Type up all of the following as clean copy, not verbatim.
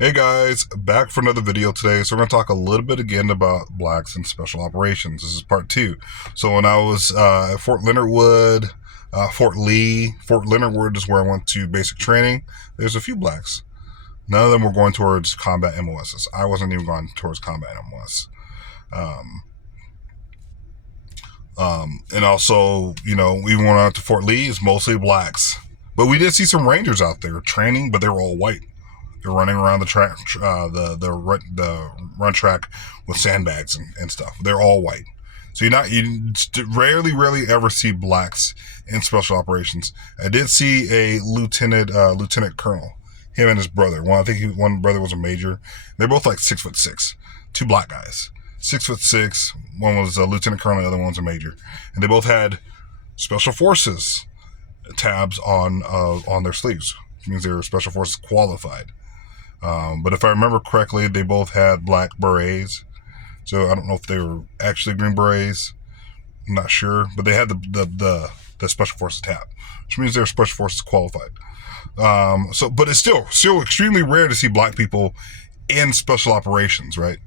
Hey guys, back for another video today. So we're going to talk a little bit again about blacks in special operations. This is part two. So when I was at Fort Leonard Wood, Fort Lee, Fort Leonard Wood is where I went to basic training. There's a few blacks. None of them were going towards combat MOSs. I wasn't even going towards combat MOS. Um, and also, even when I went to Fort Lee, it's mostly blacks. But we did see some Rangers out there training, but they were all white. They're running around the track, the run track with sandbags and stuff. They're all white, so you rarely ever see blacks in special operations. I did see a lieutenant colonel, him and his brother. One brother was a major. They're both like 6'6", two black guys, 6'6". One was a lieutenant colonel, the other one was a major, and they both had special forces tabs on their sleeves, which means they were special forces qualified. But if I remember correctly, they both had black berets. So I don't know if they were actually green berets. I'm not sure, but they had the special forces tab, which means they're special forces qualified. But it's still extremely rare to see black people in special operations, right?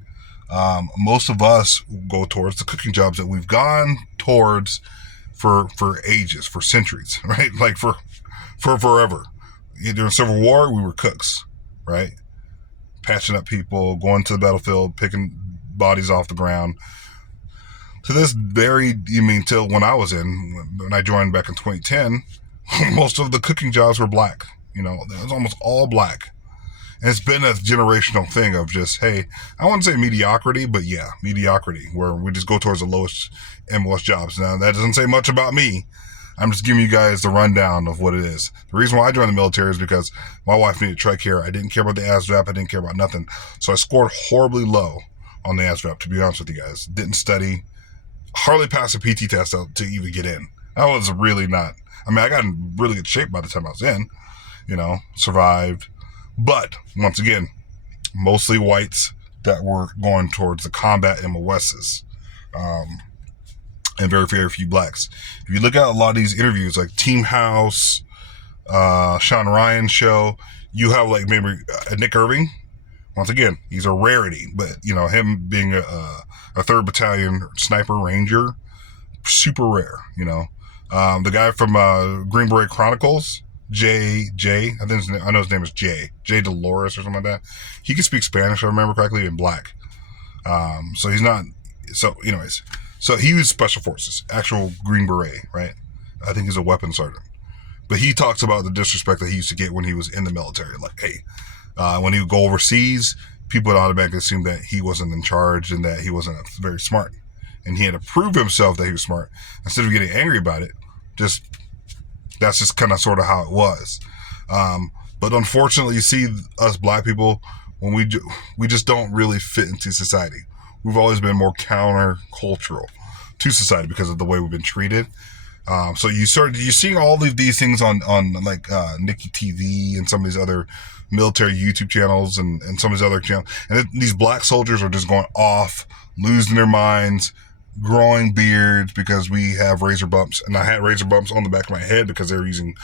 Most of us go towards the cooking jobs that we've gone towards for ages, for centuries, right? Like for forever. During Civil War, we were cooks, right? Patching up people, going to the battlefield, picking bodies off the ground. To this till when I was when I joined back in 2010, most of the cooking jobs were black. It was almost all black. And it's been a generational thing of just, hey, I wouldn't say mediocrity, but yeah, mediocrity, where we just go towards the lowest MOS jobs. Now, that doesn't say much about me. I'm just giving you guys the rundown of what it is. The reason why I joined the military is because my wife needed TRICARE. I didn't care about the ASVAB. I didn't care about nothing. So I scored horribly low on the ASVAB, to be honest with you guys. Didn't study. Hardly passed a PT test out to even get in. I was really not. I got in really good shape by the time I was in. Survived. But, once again, mostly whites that were going towards the combat MOSs. And very, very few blacks. If you look at a lot of these interviews, like Team House, Sean Ryan's show, you have like maybe Nick Irving. Once again, he's a rarity, but him being a 3rd Battalion Sniper Ranger, super rare. The guy from Green Beret Chronicles, I know his name is Jay Dolores or something like that. He can speak Spanish, if I remember correctly, in black. So he's not. So, anyways. So he was special forces, actual Green Beret, right? I think he's a weapons sergeant. But he talks about the disrespect that he used to get when he was in the military. Like, hey, when he would go overseas, people would automatically assume that he wasn't in charge and that he wasn't very smart. And he had to prove himself that he was smart. Instead of getting angry about it, that's just kind of sort of how it was. But unfortunately, you see us black people, when we just don't really fit into society. We've always been more counter-cultural to society because of the way we've been treated. So you're seeing all of these things on like Nikki TV and some of these other military YouTube channels and some of these other channels. And these black soldiers are just going off, losing their minds, growing beards because we have razor bumps. And I had razor bumps on the back of my head because they were using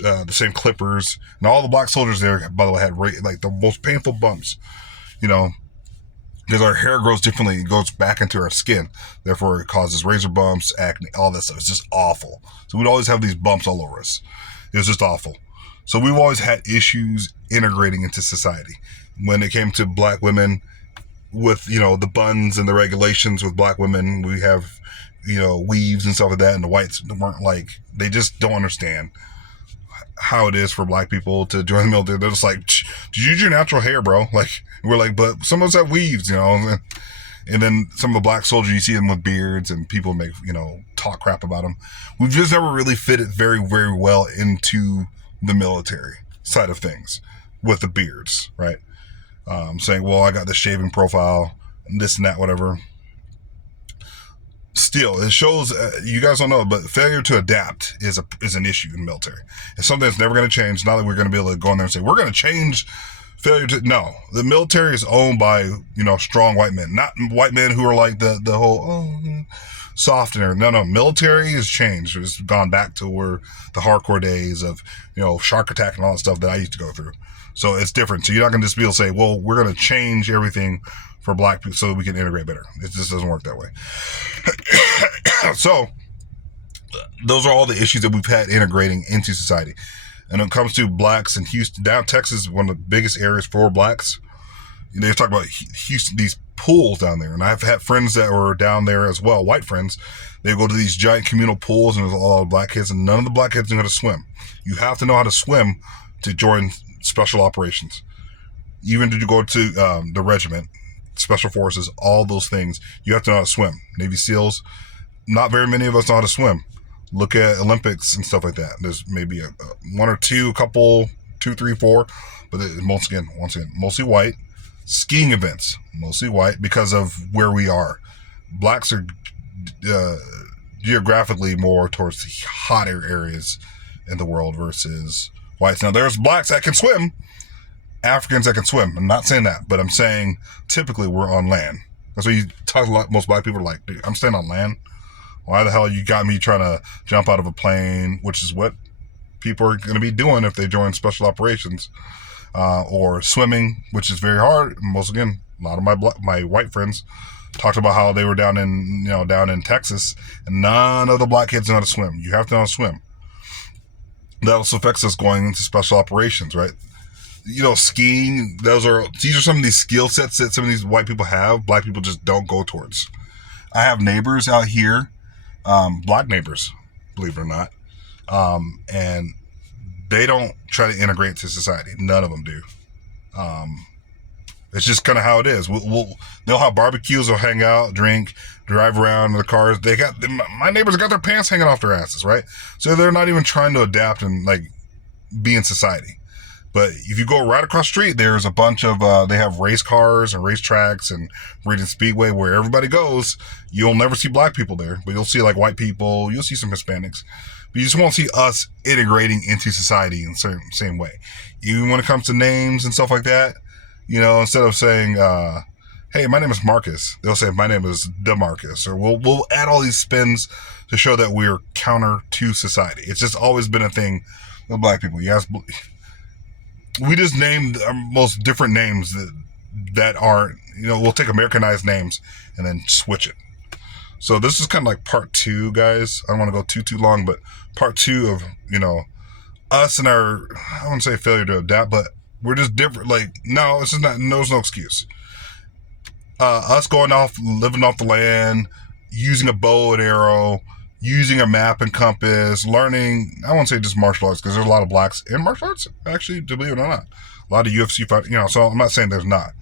the same clippers. And all the black soldiers there, by the way, had like the most painful bumps, because our hair grows differently. It goes back into our skin. Therefore, it causes razor bumps, acne, all that stuff. It's just awful. So we'd always have these bumps all over us. It was just awful. So we've always had issues integrating into society. When it came to black women, with, the buns and the regulations with black women, we have, weaves and stuff like that. And the whites weren't like, they just don't understand how it is for black people to join the military. They're just like, just use your natural hair, bro. Like, we're like, but some of us have weaves, and then some of the black soldiers, you see them with beards and people make, talk crap about them. We've just never really fitted very, very well into the military side of things with the beards, right? Saying, well, I got this shaving profile and this and that, whatever. Still, it shows, you guys don't know, but failure to adapt is an issue in the military. It's something that's never going to change. Not that we're going to be able to go in there and say, we're going to change no. The military is owned by, strong white men, not white men who are like the whole, soft and everything. No, military has changed. It's gone back to where the hardcore days of, shark attack and all that stuff that I used to go through. So it's different. So you're not going to just be able to say, well, we're going to change everything for black people so that we can integrate better. It just doesn't work that way. So those are all the issues that we've had integrating into society. And when it comes to blacks in Houston, down Texas, one of the biggest areas for blacks. They talk about Houston, these pools down there. And I've had friends that were down there as well, white friends. They go to these giant communal pools and there's a lot of black kids, and none of the black kids know how to swim. You have to know how to swim to join special operations. Even if you go to the regiment, special forces, all those things, you have to know how to swim. Navy SEALs, not very many of us know how to swim. Look at Olympics and stuff like that. There's maybe one or two, a couple, 2, 3, 4, but once again, mostly white. Skiing events, mostly white, because of where we are. Blacks are geographically more towards the hotter areas in the world versus whites. Now, there's blacks that can swim, Africans that can swim. I'm not saying that, but I'm saying typically we're on land. That's what you talk a lot. Most black people are like, dude, I'm staying on land. Why the hell you got me trying to jump out of a plane, which is what people are going to be doing if they join special operations, or swimming, which is very hard. Most again, a lot of my white friends talked about how they were down in Texas, and none of the black kids know how to swim. You have to know how to swim. That also affects us going into special operations, right? Skiing. These are some of these skill sets that some of these white people have. Black people just don't go towards. I have neighbors out here, black neighbors, believe it or not, and they don't try to integrate into society. None of them do. It's just kind of how it is. They'll have barbecues, they'll hang out, drink, drive around in the cars. My neighbors got their pants hanging off their asses, right? So they're not even trying to adapt and be in society. But if you go right across the street, there's a bunch of, they have race cars and race tracks and Reading Speedway where everybody goes. You'll never see black people there, but you'll see white people. You'll see some Hispanics, but you just won't see us integrating into society in the same way. Even when it comes to names and stuff like that, instead of saying, hey, my name is Marcus, they'll say, my name is DeMarcus, or we'll add all these spins to show that we're counter to society. It's just always been a thing with black people. Yes. We just named our most different names that aren't, we'll take Americanized names and then switch it. So this is kind of like part 2, guys. I don't want to go too long, but part 2 of, us and our, I wouldn't say failure to adapt, but we're just different. No, it's just there's no excuse. Us going off, living off the land, using a bow and arrow, using a map and compass, learning, I won't say just martial arts, because there's a lot of blacks in martial arts, actually, to believe it or not. A lot of UFC fighting, so I'm not saying there's not.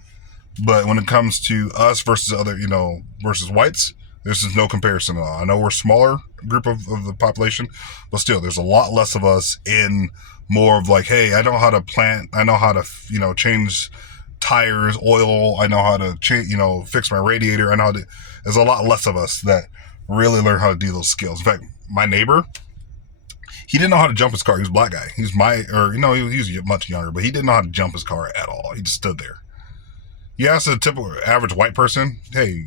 But when it comes to us versus other, versus whites, there's just no comparison at all. I know we're a smaller group of the population, but still, there's a lot less of us in more of hey, I know how to plant, I know how to, change tires, oil, I know how to fix my radiator, I know how to, there's a lot less of us that really learn how to do those skills. In fact, my neighbor, he didn't know how to jump his car. He was a black guy. He was he was much younger, but he didn't know how to jump his car at all. He just stood there. You ask a typical average white person, hey,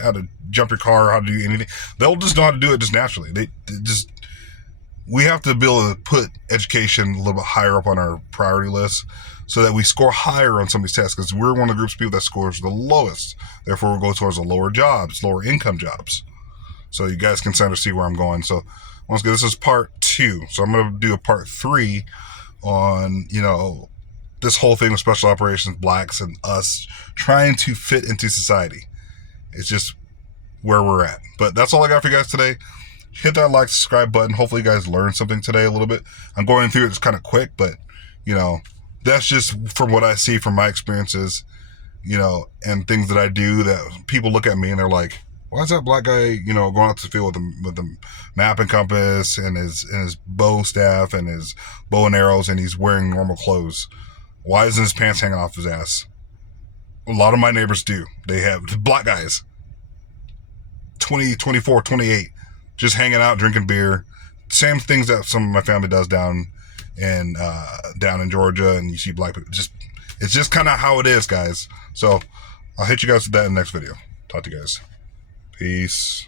how to jump your car, how to do anything. They'll just know how to do it just naturally. We have to be able to put education a little bit higher up on our priority list so that we score higher on some of these tests, because we're one of the groups of people that scores the lowest. Therefore, we'll go towards the lower jobs, lower income jobs. So you guys can kind of see where I'm going. So once again, this is part 2. So I'm going to do a part 3 on, this whole thing with special operations, blacks, and us trying to fit into society. It's just where we're at. But that's all I got for you guys today. Hit that like, subscribe button. Hopefully you guys learned something today a little bit. I'm going through it. It's kind of quick, but, that's just from what I see from my experiences, and things that I do that people look at me and they're like, why is that black guy, going out to the field with the map and compass and his bow staff and his bow and arrows, and he's wearing normal clothes? Why isn't his pants hanging off his ass? A lot of my neighbors do. They have black guys, 20, 24, 28, just hanging out, drinking beer. Same things that some of my family does down in Georgia, and you see black people. It's just kind of how it is, guys. So I'll hit you guys with that in the next video. Talk to you guys. Peace.